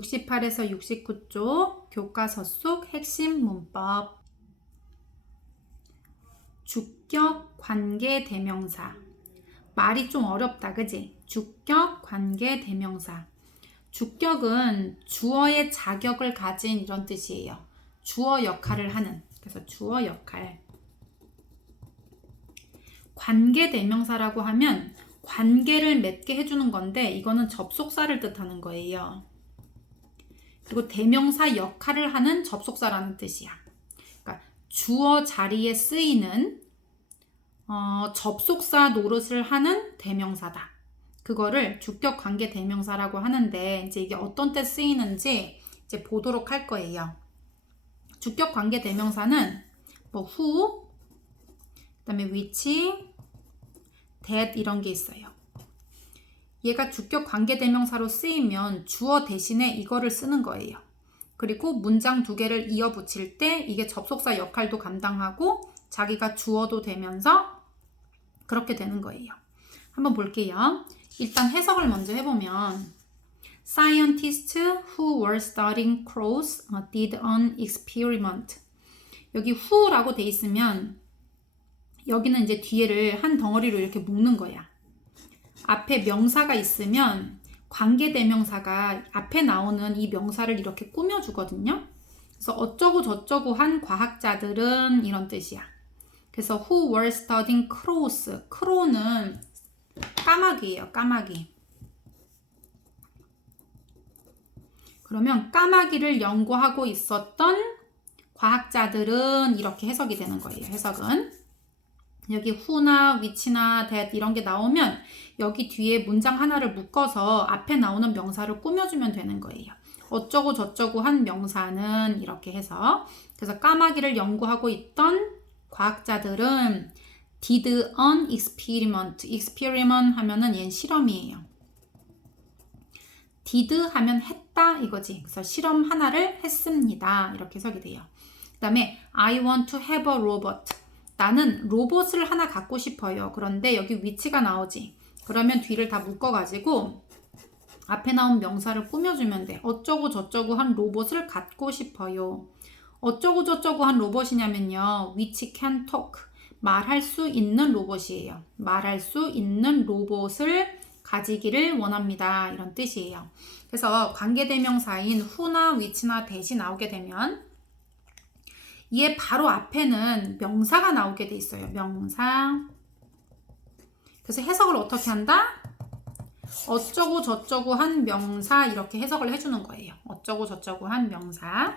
68에서 69쪽 교과서 속 핵심 문법. 주격 관계 대명사. 말이 좀 어렵다, 그지? 주격 관계 대명사. 주격은 주어의 자격을 가진 이런 뜻이에요. 주어 역할을 하는. 그래서 주어 역할. 관계 대명사라고 하면 관계를 맺게 해주는 건데 이거는 접속사를 뜻하는 거예요. 그리고 대명사 역할을 하는 접속사라는 뜻이야. 그러니까 주어 자리에 쓰이는 접속사 노릇을 하는 대명사다. 그거를 주격 관계 대명사라고 하는데 이제 이게 어떤 때 쓰이는지 이제 보도록 할 거예요. 주격 관계 대명사는 뭐 who, 그다음에 which, that 이런 게 있어요. 얘가 주격 관계 대명사로 쓰이면 주어 대신에 이거를 쓰는 거예요. 그리고 문장 두 개를 이어 붙일 때 이게 접속사 역할도 감당하고 자기가 주어도 되면서 그렇게 되는 거예요. 한번 볼게요. 일단 해석을 먼저 해보면 Scientists who were studying crows did an experiment. 여기 who라고 돼 있으면 여기는 이제 뒤에를 한 덩어리로 이렇게 묶는 거야. 앞에 명사가 있으면 관계대명사가 앞에 나오는 이 명사를 이렇게 꾸며주거든요. 그래서 어쩌고 저쩌고 한 과학자들은 이런 뜻이야. 그래서 who were studying crows. crow는 까마귀예요. 까마귀. 그러면 까마귀를 연구하고 있었던 과학자들은 이렇게 해석이 되는 거예요. 해석은. 여기 who나 which나 that 이런 게 나오면 여기 뒤에 문장 하나를 묶어서 앞에 나오는 명사를 꾸며주면 되는 거예요. 어쩌고 저쩌고 한 명사는 이렇게 해서 그래서 까마귀를 연구하고 있던 과학자들은 did an experiment. experiment 하면은 얘는 실험이에요. did 하면 했다 이거지. 그래서 실험 하나를 했습니다. 이렇게 해석이 돼요. 그 다음에 I want to have a robot. 나는 로봇을 하나 갖고 싶어요. 그런데 여기 위치가 나오지. 그러면 뒤를 다 묶어가지고 앞에 나온 명사를 꾸며주면 돼. 어쩌고 저쩌고 한 로봇을 갖고 싶어요. 어쩌고 저쩌고 한 로봇이냐면요. which can talk. 말할 수 있는 로봇이에요. 말할 수 있는 로봇을 가지기를 원합니다. 이런 뜻이에요. 그래서 관계대명사인 who나 which나 that이 나오게 되면 얘 바로 앞에는 명사가 나오게 돼 있어요. 명사. 그래서 해석을 어떻게 한다? 어쩌고 저쩌고 한 명사 이렇게 해석을 해주는 거예요. 어쩌고 저쩌고 한 명사.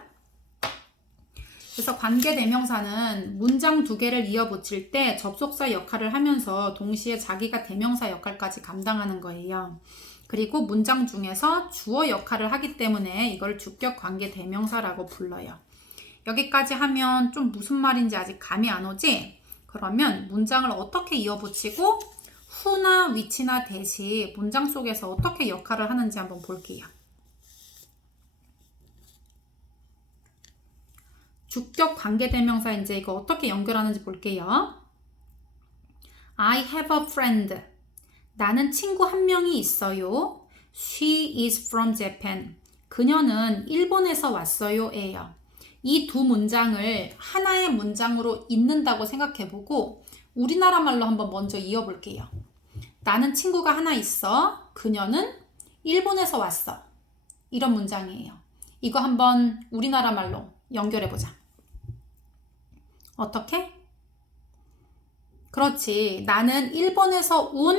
그래서 관계대명사는 문장 두 개를 이어 붙일 때 접속사 역할을 하면서 동시에 자기가 대명사 역할까지 감당하는 거예요. 그리고 문장 중에서 주어 역할을 하기 때문에 이걸 주격 관계대명사라고 불러요. 여기까지 하면 좀 무슨 말인지 아직 감이 안 오지? 그러면 문장을 어떻게 이어붙이고 who나 which나 that이 문장 속에서 어떻게 역할을 하는지 한번 볼게요. 주격 관계대명사 이제 이거 어떻게 연결하는지 볼게요. I have a friend. 나는 친구 한 명이 있어요. She is from Japan. 그녀는 일본에서 왔어요. 예요. 이 두 문장을 하나의 문장으로 잇는다고 생각해보고 우리나라 말로 한번 먼저 이어볼게요. 나는 친구가 하나 있어. 그녀는 일본에서 왔어. 이런 문장이에요. 이거 한번 우리나라 말로 연결해보자. 어떻게? 그렇지. 나는 일본에서 온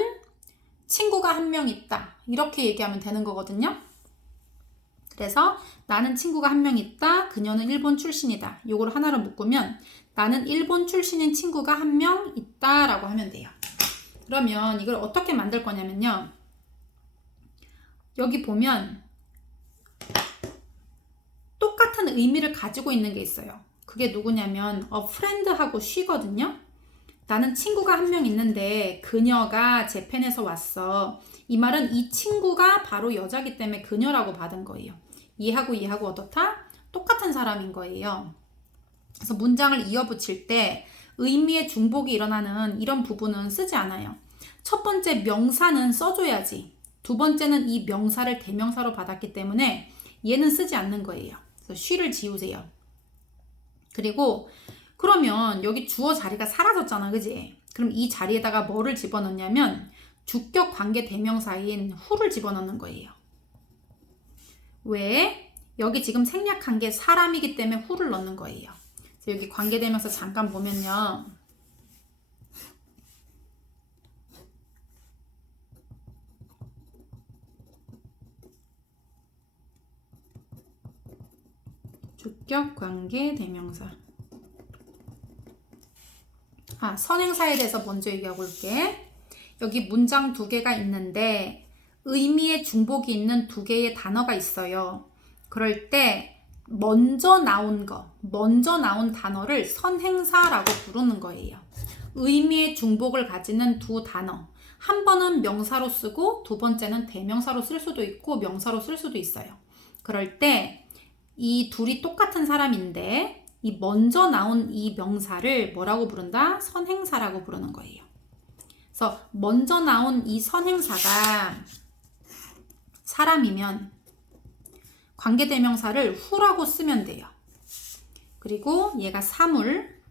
친구가 한 명 있다. 이렇게 얘기하면 되는 거거든요. 그래서 나는 친구가 한 명 있다. 그녀는 일본 출신이다. 요거를 하나로 묶으면 나는 일본 출신인 친구가 한 명 있다 라고 하면 돼요. 그러면 이걸 어떻게 만들 거냐면요. 여기 보면 똑같은 의미를 가지고 있는 게 있어요. 그게 누구냐면 a friend하고 she거든요. 나는 친구가 한 명 있는데 그녀가 재팬에서 왔어. 이 말은 이 친구가 바로 여자기 때문에 그녀라고 받은 거예요. 얘하고 어떻다? 똑같은 사람인 거예요. 그래서 문장을 이어붙일 때 의미의 중복이 일어나는 이런 부분은 쓰지 않아요. 첫 번째 명사는 써줘야지. 두 번째는 이 명사를 대명사로 받았기 때문에 얘는 쓰지 않는 거예요. 그래서 she를 지우세요. 그리고 그러면 여기 주어 자리가 사라졌잖아, 그지? 그럼 이 자리에다가 뭐를 집어넣냐면 주격 관계 대명사인 who를 집어넣는 거예요. 왜? 여기 지금 생략한 게 사람이기 때문에 who를 넣는 거예요. 그래서 여기 관계 대명사 잠깐 보면요. 주격 관계 대명사. 선행사에 대해서 먼저 얘기하고 올게. 여기 문장 두 개가 있는데 의미의 중복이 있는 두 개의 단어가 있어요. 그럴 때 먼저 나온 단어를 선행사라고 부르는 거예요. 의미의 중복을 가지는 두 단어. 한 번은 명사로 쓰고 두 번째는 대명사로 쓸 수도 있고 명사로 쓸 수도 있어요. 그럴 때 이 둘이 똑같은 사람인데 이 먼저 나온 이 명사를 뭐라고 부른다? 선행사라고 부르는 거예요. 그래서 먼저 나온 이 선행사가 사람이면 관계대명사를 who라고 쓰면 돼요. 그리고 얘가 사물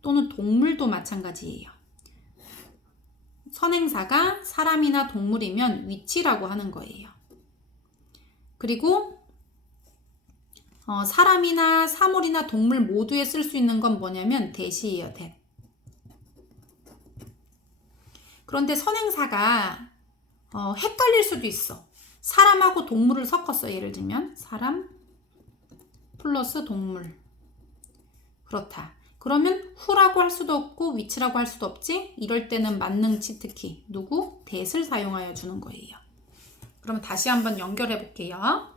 또는 동물도 마찬가지예요. 선행사가 사람이나 동물이면 which라고 하는 거예요. 그리고 사람이나 사물이나 동물 모두에 쓸 수 있는 건 뭐냐면 that이에요. that. 그런데 선행사가 헷갈릴 수도 있어. 사람하고 동물을 섞었어. 예를 들면 사람 플러스 동물. 그렇다. 그러면 who라고 할 수도 없고 which라고 할 수도 없지. 이럴 때는 만능치 특히 누구? that을 사용하여 주는 거예요. 그럼 다시 한번 연결해 볼게요.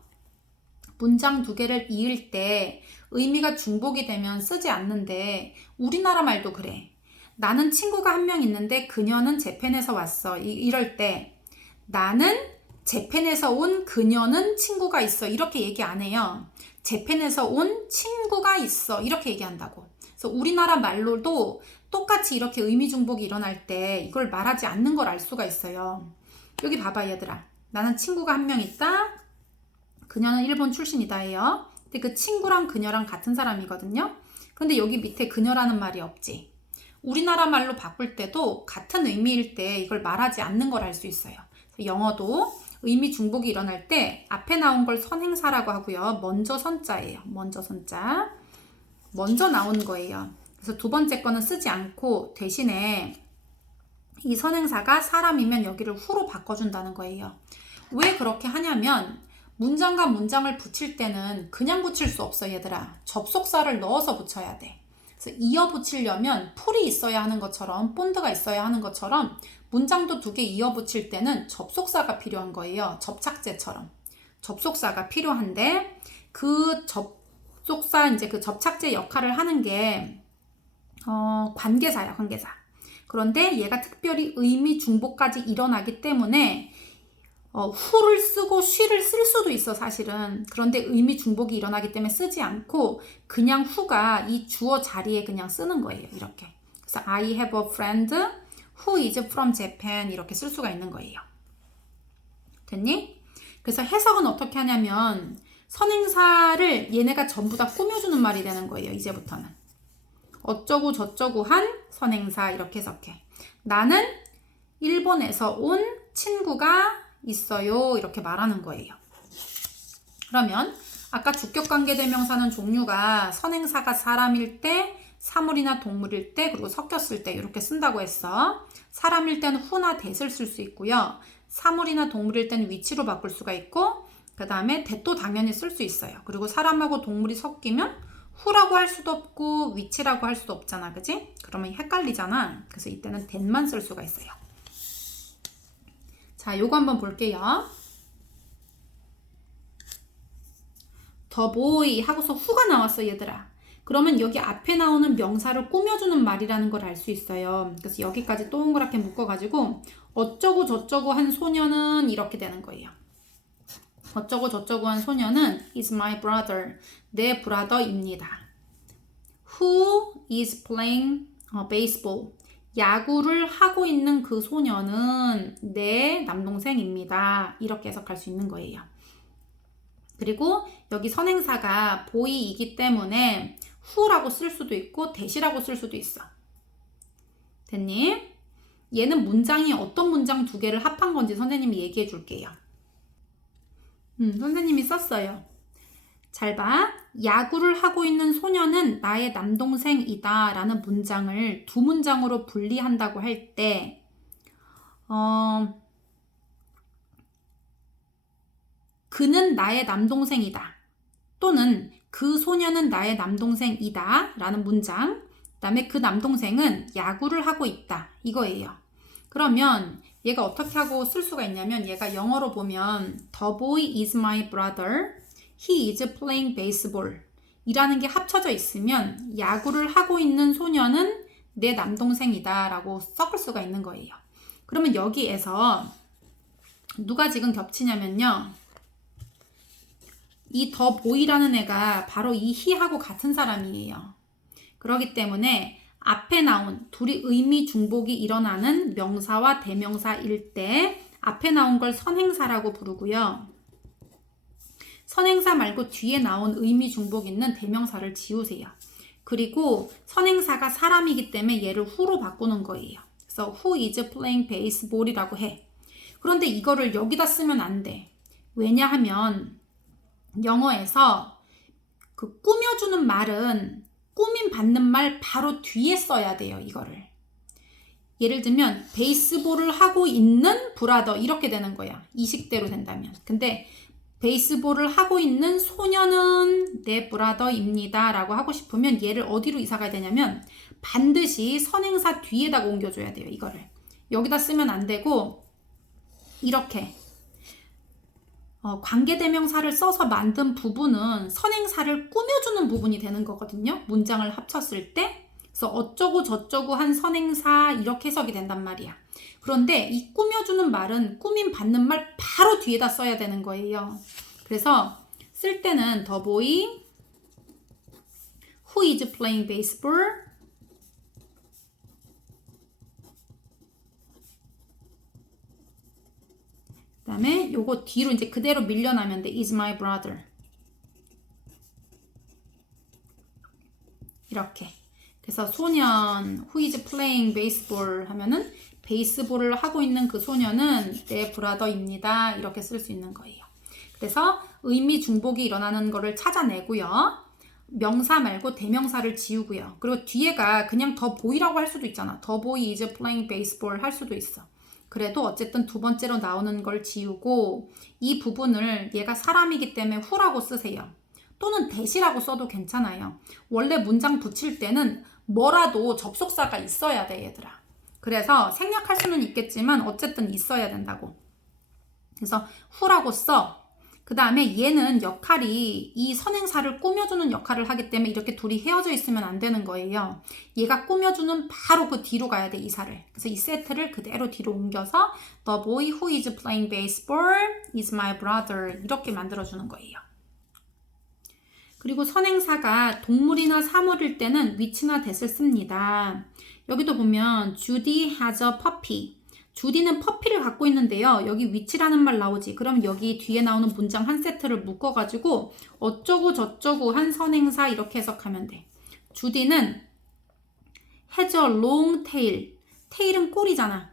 문장 두 개를 이을 때 의미가 중복이 되면 쓰지 않는데 우리나라 말도 그래. 나는 친구가 한 명 있는데 그녀는 재팬에서 왔어. 이럴 때 나는 재팬에서 온 그녀는 친구가 있어. 이렇게 얘기 안 해요. 재팬에서 온 친구가 있어. 이렇게 얘기한다고. 그래서 우리나라 말로도 똑같이 이렇게 의미 중복이 일어날 때 이걸 말하지 않는 걸 알 수가 있어요. 여기 봐봐 얘들아. 나는 친구가 한 명 있다. 그녀는 일본 출신이다 해요. 근데 그 친구랑 그녀랑 같은 사람이거든요. 근데 여기 밑에 그녀라는 말이 없지. 우리나라 말로 바꿀 때도 같은 의미일 때 이걸 말하지 않는 걸 알 수 있어요. 영어도 의미 중복이 일어날 때 앞에 나온 걸 선행사라고 하고요. 먼저 선자예요. 먼저 선자. 먼저 나온 거예요. 그래서 두 번째 거는 쓰지 않고 대신에 이 선행사가 사람이면 여기를 who로 바꿔준다는 거예요. 왜 그렇게 하냐면 문장과 문장을 붙일 때는 그냥 붙일 수 없어 얘들아. 접속사를 넣어서 붙여야 돼. 그래서 이어 붙이려면 풀이 있어야 하는 것처럼 본드가 있어야 하는 것처럼 문장도 두 개 이어 붙일 때는 접속사가 필요한 거예요. 접착제처럼. 접속사가 필요한데 그 접속사 이제 그 접착제 역할을 하는 게 관계사야, 관계사. 그런데 얘가 특별히 의미 중복까지 일어나기 때문에 who를 쓰고 she를 쓸 수도 있어 사실은. 그런데 의미 중복이 일어나기 때문에 쓰지 않고 그냥 who가 이 주어 자리에 그냥 쓰는 거예요. 이렇게. 그래서 I have a friend who is from Japan 이렇게 쓸 수가 있는 거예요. 됐니? 그래서 해석은 어떻게 하냐면 선행사를 얘네가 전부 다 꾸며주는 말이 되는 거예요. 이제부터는. 어쩌고 저쩌고 한 선행사 이렇게 해석해. 나는 일본에서 온 친구가 있어요. 이렇게 말하는 거예요. 그러면 아까 주격관계대명사는 종류가 선행사가 사람일 때, 사물이나 동물일 때, 그리고 섞였을 때 이렇게 쓴다고 했어. 사람일 때는 who나 that을 쓸 수 있고요. 사물이나 동물일 때는 which로 바꿀 수가 있고 그 다음에 that도 당연히 쓸 수 있어요. 그리고 사람하고 동물이 섞이면 who라고 할 수도 없고 which라고 할 수도 없잖아. 그지? 그러면 헷갈리잖아. 그래서 이때는 that만 쓸 수가 있어요. 자, 요거 한번 볼게요. The boy 하고서 who가 나왔어 얘들아. 그러면 여기 앞에 나오는 명사를 꾸며주는 말이라는 걸 알 수 있어요. 그래서 여기까지 동그랗게 묶어가지고 어쩌고 저쩌고 한 소녀는 이렇게 되는 거예요. 어쩌고 저쩌고 한 소녀는 is my brother. 내 브라더입니다. Who is playing baseball. 야구를 하고 있는 그 소녀는 내 남동생입니다. 이렇게 해석할 수 있는 거예요. 그리고 여기 선행사가 boy이기 때문에 who라고 쓸 수도 있고 that이라고 쓸 수도 있어. 됐니? 얘는 문장이 어떤 문장 두 개를 합한 건지 선생님이 얘기해 줄게요. 선생님이 썼어요. 잘 봐. 야구를 하고 있는 소녀는 나의 남동생이다 라는 문장을 두 문장으로 분리한다고 할 때 그는 나의 남동생이다 또는 그 소녀는 나의 남동생이다 라는 문장, 그 다음에 그 남동생은 야구를 하고 있다 이거예요. 그러면 얘가 어떻게 하고 쓸 수가 있냐면 얘가 영어로 보면 The boy is my brother, he is playing baseball 이라는 게 합쳐져 있으면 야구를 하고 있는 소녀는 내 남동생이다 라고 섞을 수가 있는 거예요. 그러면 여기에서 누가 지금 겹치냐면요, 이 더 보이라는 애가 바로 이 he하고 같은 사람이에요. 그렇기 때문에 앞에 나온 둘이 의미 중복이 일어나는 명사와 대명사일 때 앞에 나온 걸 선행사라고 부르고요. 선행사 말고 뒤에 나온 의미 중복 있는 대명사를 지우세요. 그리고 선행사가 사람이기 때문에 얘를 who로 바꾸는 거예요. 그래서 who is playing baseball이라고 해. 그런데 이거를 여기다 쓰면 안 돼. 왜냐하면 영어에서 그 꾸며주는 말은 꾸밈 받는 말 바로 뒤에 써야 돼요. 이거를. 예를 들면 베이스볼을 하고 있는 브라더 이렇게 되는 거야. 이 식대로 된다면. 근데 베이스볼을 하고 있는 소녀는 내 브라더입니다 라고 하고 싶으면 얘를 어디로 이사 가야 되냐면 반드시 선행사 뒤에다가 옮겨줘야 돼요. 이거를. 여기다 쓰면 안 되고 이렇게 관계대명사를 써서 만든 부분은 선행사를 꾸며주는 부분이 되는 거거든요. 문장을 합쳤을 때. 그래서 어쩌고 저쩌고 한 선행사 이렇게 해석이 된단 말이야. 그런데 이 꾸며주는 말은 꾸밈 받는 말 바로 뒤에다 써야 되는 거예요. 그래서 쓸 때는 The boy who is playing baseball 그 다음에 요거 뒤로 이제 그대로 밀려나면 돼. is my brother. 이렇게. 그래서 소년 who is playing baseball 하면은 베이스볼을 하고 있는 그 소년은 내 브라더입니다. 이렇게 쓸 수 있는 거예요. 그래서 의미 중복이 일어나는 거를 찾아내고요. 명사 말고 대명사를 지우고요. 그리고 뒤에가 그냥 더 보이라고 할 수도 있잖아. The boy is playing baseball 할 수도 있어. 그래도 어쨌든 두 번째로 나오는 걸 지우고 이 부분을 얘가 사람이기 때문에 who라고 쓰세요. 또는 that이라고 써도 괜찮아요. 원래 문장 붙일 때는 뭐라도 접속사가 있어야 돼, 얘들아. 그래서 생략할 수는 있겠지만 어쨌든 있어야 된다고. 그래서 who라고 써. 그 다음에 얘는 역할이 이 선행사를 꾸며주는 역할을 하기 때문에 이렇게 둘이 헤어져 있으면 안 되는 거예요. 얘가 꾸며주는 바로 그 뒤로 가야 돼, 이사를. 그래서 이 세트를 그대로 뒤로 옮겨서 The boy who is playing baseball is my brother 이렇게 만들어주는 거예요. 그리고 선행사가 동물이나 사물일 때는 which나 that을 씁니다. 여기도 보면 Judy has a puppy. 주디는 퍼피를 갖고 있는데요. 여기 which라는 말 나오지. 그럼 여기 뒤에 나오는 문장 한 세트를 묶어가지고 어쩌고 저쩌고 한 선행사 이렇게 해석하면 돼. 주디는 has a long tail. tail은 꼬리잖아.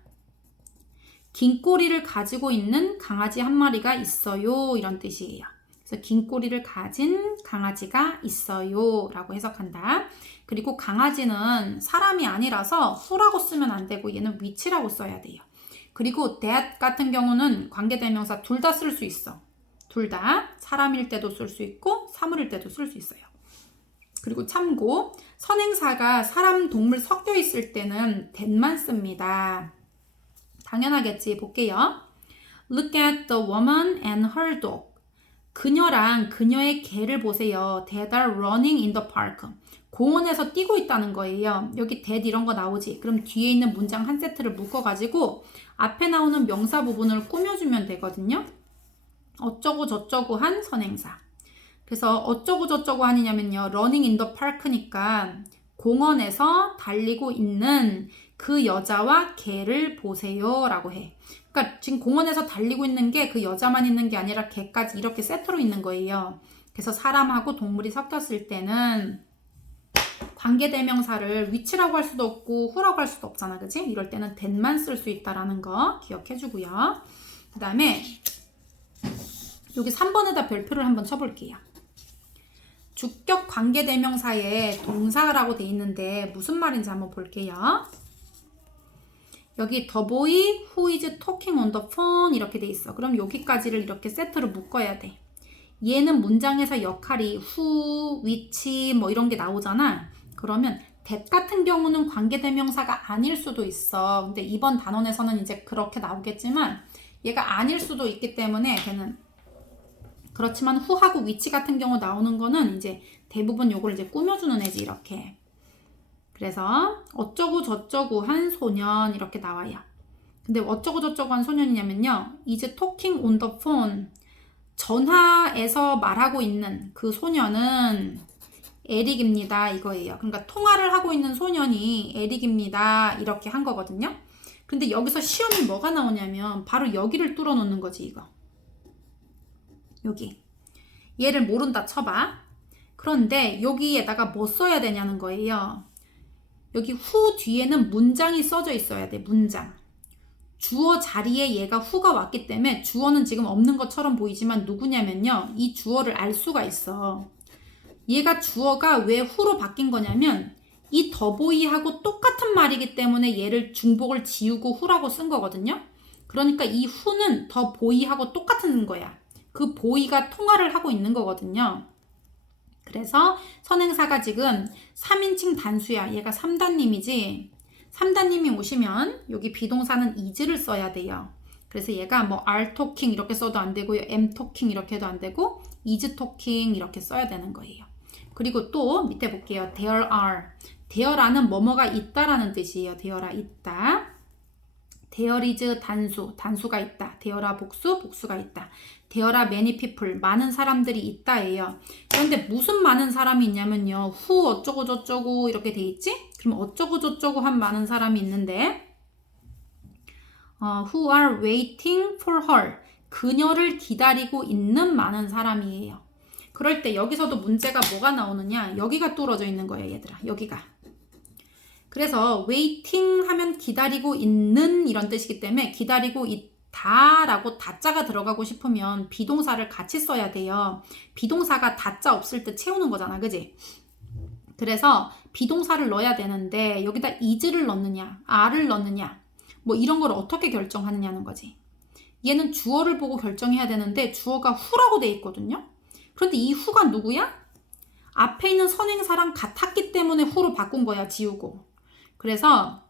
긴 꼬리를 가지고 있는 강아지 한 마리가 있어요. 이런 뜻이에요. 그래서 긴 꼬리를 가진 강아지가 있어요. 라고 해석한다. 그리고 강아지는 사람이 아니라서 who라고 쓰면 안 되고 얘는 which라고 써야 돼요. 그리고 that 같은 경우는 관계대명사 둘 다 쓸 수 있어. 둘 다 사람일 때도 쓸 수 있고 사물일 때도 쓸 수 있어요. 그리고 참고 선행사가 사람, 동물 섞여 있을 때는 that만 씁니다. 당연하겠지. 볼게요. Look at the woman and her dog. 그녀랑 그녀의 개를 보세요. They are running in the park. 공원에서 뛰고 있다는 거예요. 여기 that 이런 거 나오지. 그럼 뒤에 있는 문장 한 세트를 묶어가지고 앞에 나오는 명사 부분을 꾸며주면 되거든요. 어쩌고 저쩌고 한 선행사. 그래서 어쩌고 저쩌고 하느냐면요. running in the park니까 공원에서 달리고 있는 그 여자와 개를 보세요 라고 해. 그러니까 지금 공원에서 달리고 있는 게 그 여자만 있는 게 아니라 걔까지 이렇게 세트로 있는 거예요. 그래서 사람하고 동물이 섞였을 때는 관계대명사를 which라고 할 수도 없고 who라고 할 수도 없잖아, 그치? 이럴 때는 that만 쓸 수 있다라는 거 기억해주고요. 그 다음에 여기 3번에다 별표를 한번 쳐볼게요. 주격 관계대명사에 동사라고 돼 있는데 무슨 말인지 한번 볼게요. 여기 the boy who is talking on the phone 이렇게 돼 있어. 그럼 여기까지를 이렇게 세트로 묶어야 돼. 얘는 문장에서 역할이 who, which 뭐 이런 게 나오잖아. 그러면 that 같은 경우는 관계대명사가 아닐 수도 있어. 근데 이번 단원에서는 이제 그렇게 나오겠지만 얘가 아닐 수도 있기 때문에 걔는 그렇지만 who하고 which 같은 경우 나오는 거는 이제 대부분 요걸 이제 꾸며주는 애지 이렇게. 그래서 어쩌고 저쩌고 한 소년 이렇게 나와요. 근데 어쩌고 저쩌고 한 소년이냐면요. is talking on the phone. 전화에서 말하고 있는 그 소년은 에릭입니다 이거예요. 그러니까 통화를 하고 있는 소년이 에릭입니다 이렇게 한 거거든요. 근데 여기서 시험이 뭐가 나오냐면 바로 여기를 뚫어 놓는 거지 이거. 여기. 얘를 모른다 쳐봐. 그런데 여기에다가 뭐 써야 되냐는 거예요. 여기 who 뒤에는 문장이 써져 있어야 돼. 문장. 주어 자리에 얘가 who가 왔기 때문에 주어는 지금 없는 것처럼 보이지만 누구냐면요. 이 주어를 알 수가 있어. 얘가 주어가 왜 who로 바뀐 거냐면 이 the boy하고 똑같은 말이기 때문에 얘를 중복을 지우고 who라고 쓴 거거든요. 그러니까 이 who는 the boy하고 똑같은 거야. 그 boy가 통화를 하고 있는 거거든요. 그래서 선행사가 지금 3인칭 단수야. 얘가 3단님이지. 3단님이 오시면 여기 비동사는 is를 써야 돼요. 그래서 얘가 뭐 are talking 이렇게 써도 안 되고요. am talking 이렇게 해도 안 되고 is talking 이렇게 써야 되는 거예요. 그리고 또 밑에 볼게요. there are. there라는 뭐뭐가 있다라는 뜻이에요. there가 있다. there is 단수, 단수가 있다. there가 복수, 복수가 있다. there are many people, 많은 사람들이 있다예요. 그런데 무슨 많은 사람이 있냐면요. who 어쩌고 저쩌고 이렇게 돼 있지? 그럼 어쩌고 저쩌고 한 많은 사람이 있는데 who are waiting for her, 그녀를 기다리고 있는 많은 사람이에요. 그럴 때 여기서도 문제가 뭐가 나오느냐? 여기가 뚫어져 있는 거예요, 얘들아. 여기가. 그래서 waiting 하면 기다리고 있는 이런 뜻이기 때문에 기다리고 있다라고 다자가 들어가고 싶으면 비동사를 같이 써야 돼요. 비동사가 다자 없을 때 채우는 거잖아, 그지? 그래서 비동사를 넣어야 되는데 여기다 is를 넣느냐, are를 넣느냐 뭐 이런 걸 어떻게 결정하느냐는 거지. 얘는 주어를 보고 결정해야 되는데 주어가 who라고 돼 있거든요. 그런데 이 who가 누구야? 앞에 있는 선행사랑 같았기 때문에 who로 바꾼 거야, 지우고. 그래서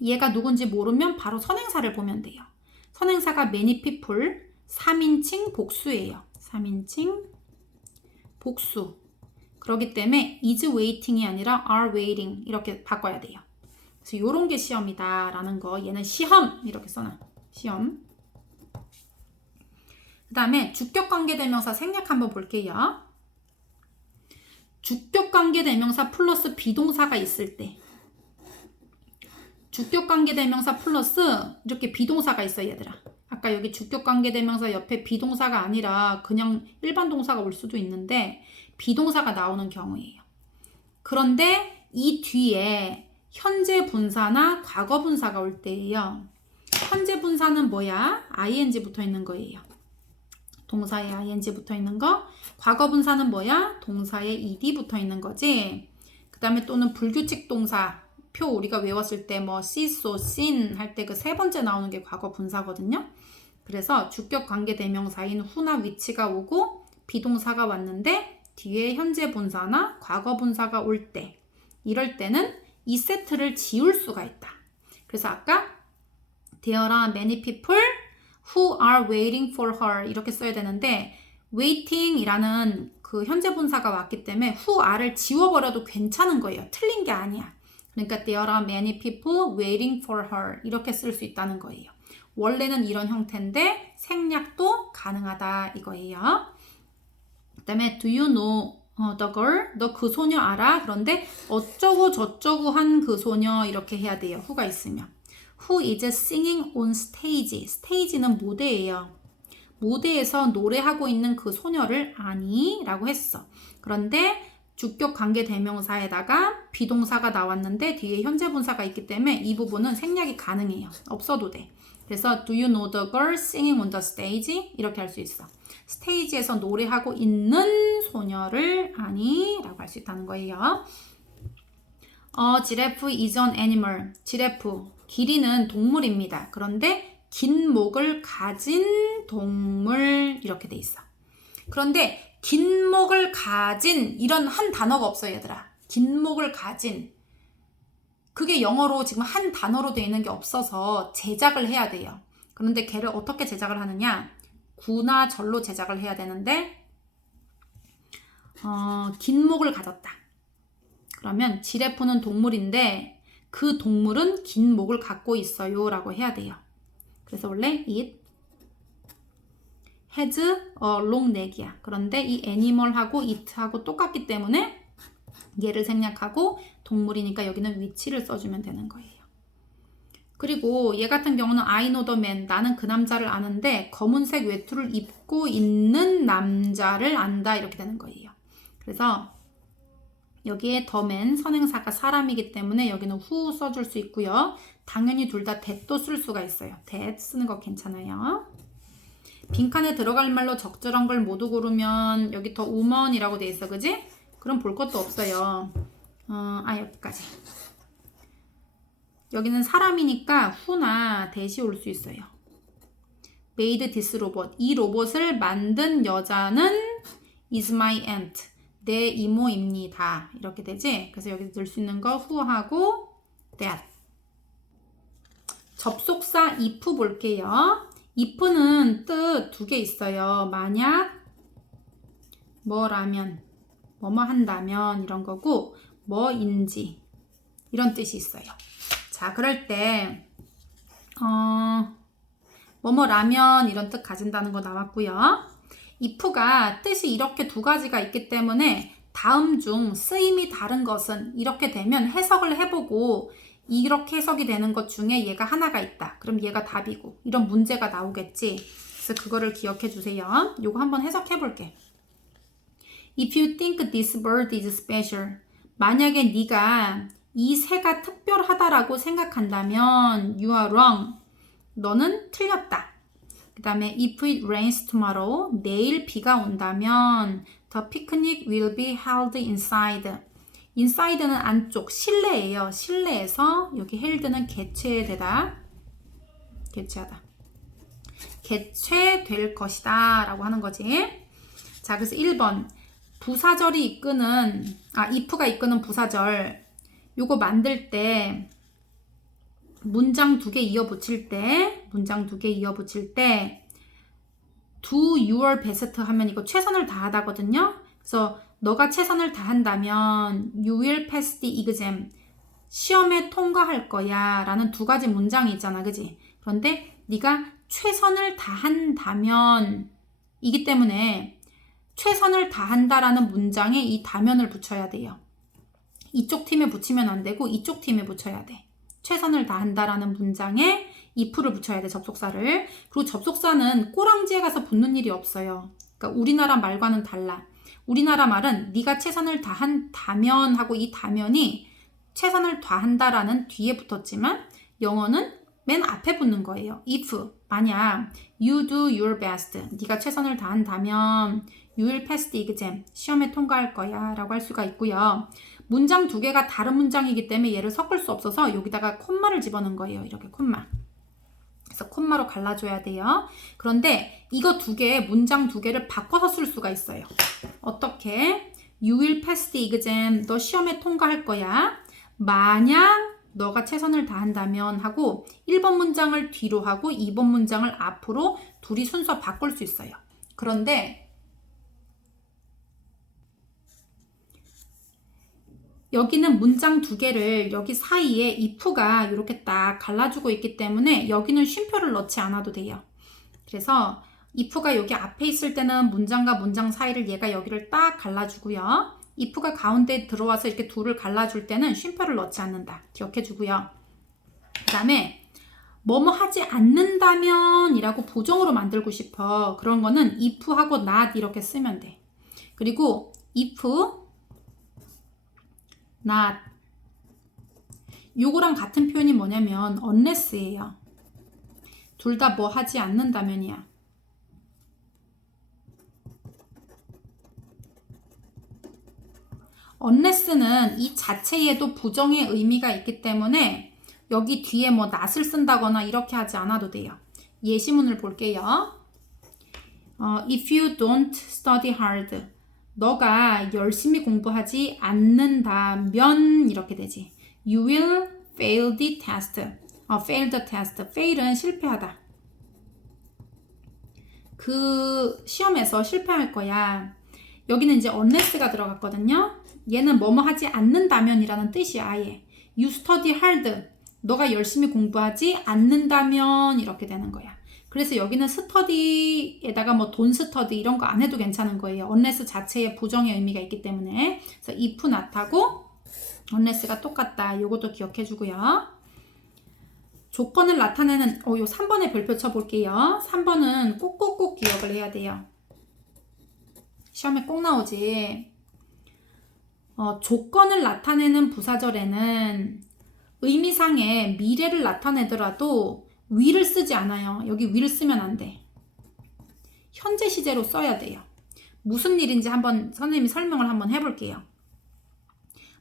얘가 누군지 모르면 바로 선행사를 보면 돼요. 선행사가 many people, 3인칭 복수예요. 3인칭 복수. 그렇기 때문에 is waiting이 아니라 are waiting 이렇게 바꿔야 돼요. 그래서 이런 게 시험이다 라는 거. 얘는 시험 이렇게 써놔. 시험. 그 다음에 주격관계대명사 생략 한번 볼게요. 주격관계대명사 플러스 비동사가 있을 때 주격관계대명사 플러스 이렇게 비동사가 있어 얘들아. 아까 여기 주격관계대명사 옆에 비동사가 아니라 그냥 일반 동사가 올 수도 있는데 비동사가 나오는 경우예요. 그런데 이 뒤에 현재 분사나 과거 분사가 올 때예요. 현재 분사는 뭐야? ing 붙어 있는 거예요. 동사에 ing 붙어 있는 거. 과거 분사는 뭐야? 동사에 ed 붙어 있는 거지. 그 다음에 또는 불규칙 동사 표 우리가 외웠을 때 뭐 see, so, seen 할 때 그 세 번째 나오는 게 과거 분사거든요. 그래서 주격 관계 대명사인 who나 which가 오고 비동사가 왔는데 뒤에 현재 분사나 과거 분사가 올 때 이럴 때는 이 세트를 지울 수가 있다. 그래서 아까 there are many people who are waiting for her 이렇게 써야 되는데 waiting 이라는 그 현재 분사가 왔기 때문에 who are를 지워버려도 괜찮은 거예요. 틀린 게 아니야. 그러니까 there are many people waiting for her 이렇게 쓸 수 있다는 거예요. 원래는 이런 형태인데 생략도 가능하다 이거예요. 그 다음에 do you know the girl? 너 그 소녀 알아? 그런데 어쩌고 저쩌고 한 그 소녀 이렇게 해야 돼요. who가 있으면. Who is singing on stage? stage는 무대예요. 무대에서 노래하고 있는 그 소녀를 아니? 라고 했어. 그런데 주격 관계 대명사에다가 비동사가 나왔는데 뒤에 현재 분사가 있기 때문에 이 부분은 생략이 가능해요. 없어도 돼. 그래서 Do you know the girl singing on the stage? 이렇게 할 수 있어. 스테이지에서 노래하고 있는 소녀를 아니? 라고 할 수 있다는 거예요. 지래프 is an animal. 지래프, 기린은 동물입니다. 그런데 긴 목을 가진 동물 이렇게 돼 있어. 그런데 긴 목을 가진 이런 한 단어가 없어요, 얘들아. 긴 목을 가진. 그게 영어로 지금 한 단어로 되어 있는 게 없어서 제작을 해야 돼요. 그런데 걔를 어떻게 제작을 하느냐? 구나 절로 제작을 해야 되는데 긴 목을 가졌다. 그러면 지래프는 동물인데 그 동물은 긴 목을 갖고 있어요 라고 해야 돼요. 그래서 원래 it has a long neck이야. 그런데 이 animal하고 it하고 똑같기 때문에 얘를 생략하고 동물이니까 여기는 위치를 써주면 되는 거예요. 그리고 얘 같은 경우는 I know the man. 나는 그 남자를 아는데 검은색 외투를 입고 있는 남자를 안다. 이렇게 되는 거예요. 그래서 여기에 the man, 선행사가 사람이기 때문에 여기는 who 써줄 수 있고요. 당연히 둘 다 that도 쓸 수가 있어요. that 쓰는 거 괜찮아요. 빈칸에 들어갈 말로 적절한 걸 모두 고르면 여기 더 woman이라고 돼 있어. 그지? 그럼 볼 것도 없어요. 여기까지. 여기는 사람이니까 who나 that이 올 수 있어요. made this robot. 이 로봇을 만든 여자는 is my aunt. 내 이모입니다. 이렇게 되지? 그래서 여기 넣을 수 있는 거 who하고 that. 접속사 if 볼게요. if는 뜻 두 개 있어요. 만약 뭐라면, 뭐뭐 한다면 이런 거고 뭐인지 이런 뜻이 있어요. 자, 그럴 때 뭐뭐라면 이런 뜻 가진다는 거 나왔고요. if가 뜻이 이렇게 두 가지가 있기 때문에 다음 중 쓰임이 다른 것은 이렇게 되면 해석을 해보고 이렇게 해석이 되는 것 중에 얘가 하나가 있다. 그럼 얘가 답이고 이런 문제가 나오겠지. 그래서 그거를 기억해 주세요. 요거 한번 해석해 볼게. If you think this bird is special. 만약에 네가 이 새가 특별하다라고 생각한다면 you are wrong. 너는 틀렸다. 그 다음에 if it rains tomorrow, 내일 비가 온다면 the picnic will be held inside. inside는 안쪽, 실내예요. 실내에서 여기 held는 개최되다. 개최하다. 개최될 것이다 라고 하는 거지. 자, 그래서 1번 부사절이 이끄는 if가 이끄는 부사절 요거 만들 때 문장 두 개 이어 붙일 때 do your best 하면 이거 최선을 다하다거든요. 그래서 너가 최선을 다한다면 you will pass the exam. 시험에 통과할 거야 라는 두 가지 문장이 있잖아. 그지? 그런데 네가 최선을 다한다면 이기 때문에 최선을 다한다라는 문장에 이 다면을 붙여야 돼요. 이쪽 팀에 붙이면 안 되고 이쪽 팀에 붙여야 돼. 최선을 다한다라는 문장에 if를 붙여야 돼, 접속사를. 그리고 접속사는 꼬랑지에 가서 붙는 일이 없어요. 그러니까 우리나라 말과는 달라. 우리나라 말은 네가 최선을 다한다면 하고 이 다면이 최선을 다한다라는 뒤에 붙었지만 영어는 맨 앞에 붙는 거예요. if, 만약 you do your best, 네가 최선을 다한다면 you will pass the exam, 시험에 통과할 거야 라고 할 수가 있고요. 문장 두 개가 다른 문장이기 때문에 얘를 섞을 수 없어서 여기다가 콤마를 집어넣은 거예요. 이렇게 콤마. 그래서 콤마로 갈라줘야 돼요. 그런데 이거 두 개, 문장 두 개를 바꿔서 쓸 수가 있어요. 어떻게? You will pass the exam. 너 시험에 통과할 거야. 만약 너가 최선을 다한다면 하고 1번 문장을 뒤로 하고 2번 문장을 앞으로 둘이 순서 바꿀 수 있어요. 그런데 여기는 문장 두 개를 여기 사이에 if가 이렇게 딱 갈라주고 있기 때문에 여기는 쉼표를 넣지 않아도 돼요. 그래서 if가 여기 앞에 있을 때는 문장과 문장 사이를 얘가 여기를 딱 갈라주고요. if가 가운데 들어와서 이렇게 둘을 갈라줄 때는 쉼표를 넣지 않는다. 기억해 주고요. 그 다음에 뭐뭐 하지 않는다면 이라고 부정으로 만들고 싶어. 그런 거는 if하고 not 이렇게 쓰면 돼. 그리고 if, not 요거랑 같은 표현이 뭐냐면 unless예요. 둘 다 뭐 하지 않는다면이야. unless는 이 자체에도 부정의 의미가 있기 때문에 여기 뒤에 뭐 not을 쓴다거나 이렇게 하지 않아도 돼요. 예시문을 볼게요. If you don't study hard, 너가 열심히 공부하지 않는다면 이렇게 되지. You will fail the test. fail the test. fail은 실패하다. 그 시험에서 실패할 거야. 여기는 이제 unless가 들어갔거든요. 얘는 뭐뭐 하지 않는다면 이라는 뜻이야, 아예. You study hard. 너가 열심히 공부하지 않는다면 이렇게 되는 거야. 그래서 여기는 study에다가 뭐 don't study 이런 거 안 해도 괜찮은 거예요. unless 자체에 부정의 의미가 있기 때문에. 그래서 if not하고 unless가 똑같다. 요것도 기억해 주고요. 조건을 나타내는 요 3번에 별표 쳐볼게요. 3번은 꼭꼭꼭 기억을 해야 돼요. 시험에 꼭 나오지. 조건을 나타내는 부사절에는 의미상의 미래를 나타내더라도 will을 쓰지 않아요. 여기 will 쓰면 안 돼. 현재 시제로 써야 돼요. 무슨 일인지 한번 선생님이 설명을 한번 해볼게요.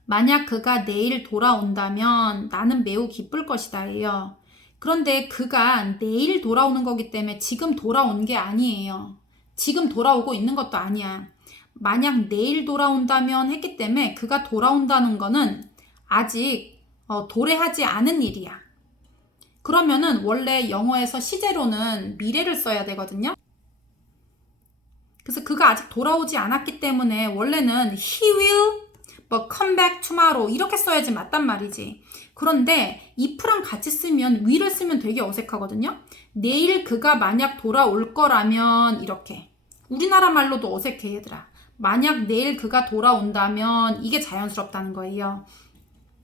만약 그가 내일 돌아온다면 나는 매우 기쁠 것이다 예요. 그런데 그가 내일 돌아오는 거기 때문에 지금 돌아온 게 아니에요. 지금 돌아오고 있는 것도 아니야. 만약 내일 돌아온다면 했기 때문에 그가 돌아온다는 거는 아직 도래하지 않은 일이야. 그러면은 원래 영어에서 시제로는 미래를 써야 되거든요. 그래서 그가 아직 돌아오지 않았기 때문에 원래는 he will come back tomorrow 이렇게 써야지 맞단 말이지. 그런데 if랑 같이 쓰면 will을 쓰면 되게 어색하거든요. 내일 그가 만약 돌아올 거라면 이렇게. 우리나라 말로도 어색해 얘들아. 만약 내일 그가 돌아온다면 이게 자연스럽다는 거예요.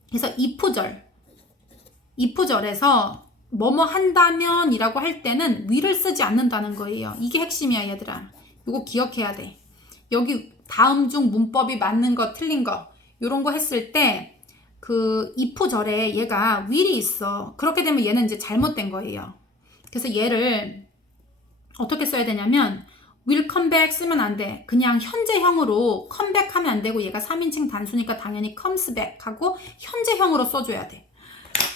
그래서 if절에서 뭐뭐 한다면 이라고 할 때는 will을 쓰지 않는다는 거예요. 이게 핵심이야 얘들아. 이거 기억해야 돼. 여기 다음 중 문법이 맞는 거 틀린 거 이런 거 했을 때 그 if절에 얘가 will이 있어. 그렇게 되면 얘는 이제 잘못된 거예요. 그래서 얘를 어떻게 써야 되냐면 will come back 쓰면 안 돼. 그냥 현재형으로 come back 하면 안 되고 얘가 3인칭 단수니까 당연히 comes back 하고 현재형으로 써줘야 돼.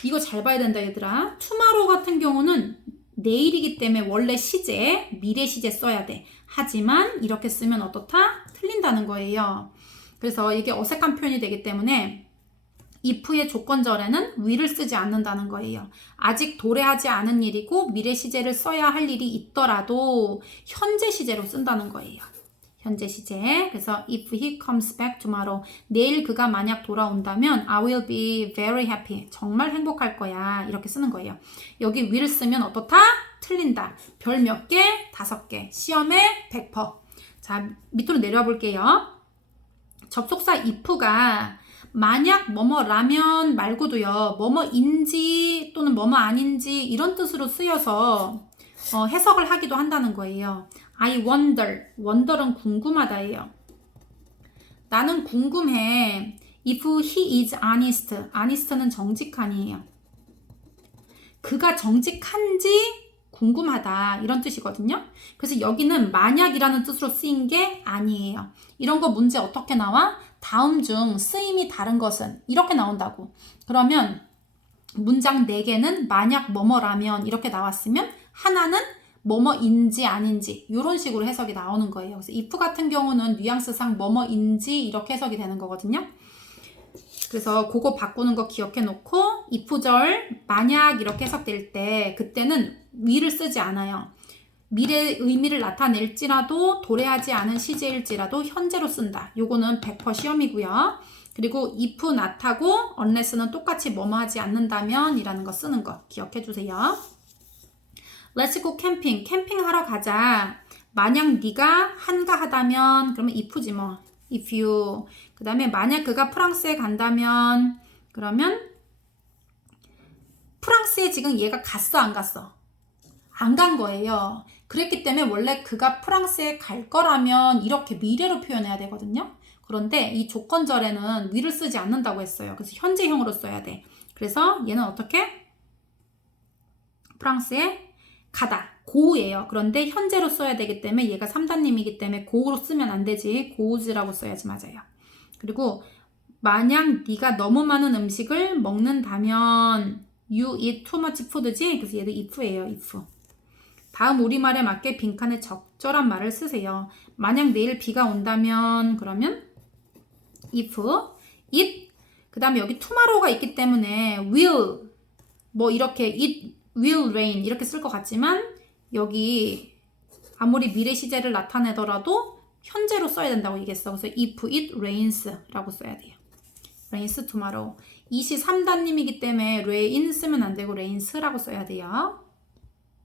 이거 잘 봐야 된다 얘들아. tomorrow 같은 경우는 내일이기 때문에 원래 시제, 미래 시제 써야 돼. 하지만 이렇게 쓰면 어떻다? 틀린다는 거예요. 그래서 이게 어색한 표현이 되기 때문에 if의 조건절에는 will을 쓰지 않는다는 거예요. 아직 도래하지 않은 일이고 미래 시제를 써야 할 일이 있더라도 현재 시제로 쓴다는 거예요. 현재 시제. 그래서 if he comes back tomorrow. 내일 그가 만약 돌아온다면 I will be very happy. 정말 행복할 거야. 이렇게 쓰는 거예요. 여기 will 쓰면 어떻다? 틀린다. 별 몇 개? 5개. 시험에 100%. 자, 밑으로 내려와 볼게요. 접속사 if가 만약 뭐뭐라면 말고도요. 뭐뭐인지 또는 뭐뭐 아닌지 이런 뜻으로 쓰여서 해석을 하기도 한다는 거예요. I wonder. wonder은 궁금하다예요. 나는 궁금해. If he is honest. honest는 정직한이에요. 그가 정직한지 궁금하다 이런 뜻이거든요. 그래서 여기는 만약이라는 뜻으로 쓰인 게 아니에요. 이런 거 문제 어떻게 나와? 다음 중 쓰임이 다른 것은 이렇게 나온다고. 그러면 문장 4개는 만약 뭐뭐라면 이렇게 나왔으면 하나는 뭐뭐인지 아닌지 이런 식으로 해석이 나오는 거예요. 그래서 if 같은 경우는 뉘앙스상 뭐뭐인지 이렇게 해석이 되는 거거든요. 그래서 그거 바꾸는 거 기억해 놓고 if절 만약 이렇게 해석될 때 그때는 will을 쓰지 않아요. 미래의 의미를 나타낼지라도 도래하지 않은 시제일지라도 현재로 쓴다. 요거는 100% 시험이고요. 그리고 if not하고 unless는 똑같이 뭐뭐 하지 않는다면 이라는 거 쓰는 거 기억해 주세요. Let's go camping. 캠핑하러 가자. 만약 네가 한가하다면 그러면 if지 뭐. if you. 그 다음에 만약 그가 프랑스에 간다면 그러면 프랑스에 지금 얘가 갔어, 안 갔어? 안 간 거예요. 그랬기 때문에 원래 그가 프랑스에 갈 거라면 이렇게 미래로 표현해야 되거든요. 그런데 이 조건절에는 위를 쓰지 않는다고 했어요. 그래서 현재형으로 써야 돼. 그래서 얘는 어떻게? 프랑스에 가다. 고예요. 그런데 현재로 써야 되기 때문에 얘가 3단님이기 때문에 고로 쓰면 안 되지. 고즈라고 써야지 맞아요. 그리고 만약 네가 너무 많은 음식을 먹는다면 you eat too much food지? 그래서 얘도 if예요. if. 다음 우리말에 맞게 빈칸에 적절한 말을 쓰세요. 만약 내일 비가 온다면 그러면 if, it, 그 다음에 여기 tomorrow가 있기 때문에 will, 뭐 이렇게 it will rain 이렇게 쓸 것 같지만 여기 아무리 미래 시제를 나타내더라도 현재로 써야 된다고 얘기했어. 그래서 if it rains 라고 써야 돼요. rains tomorrow. 23단님이기 때문에 rain 쓰면 안 되고 rains라고 써야 돼요.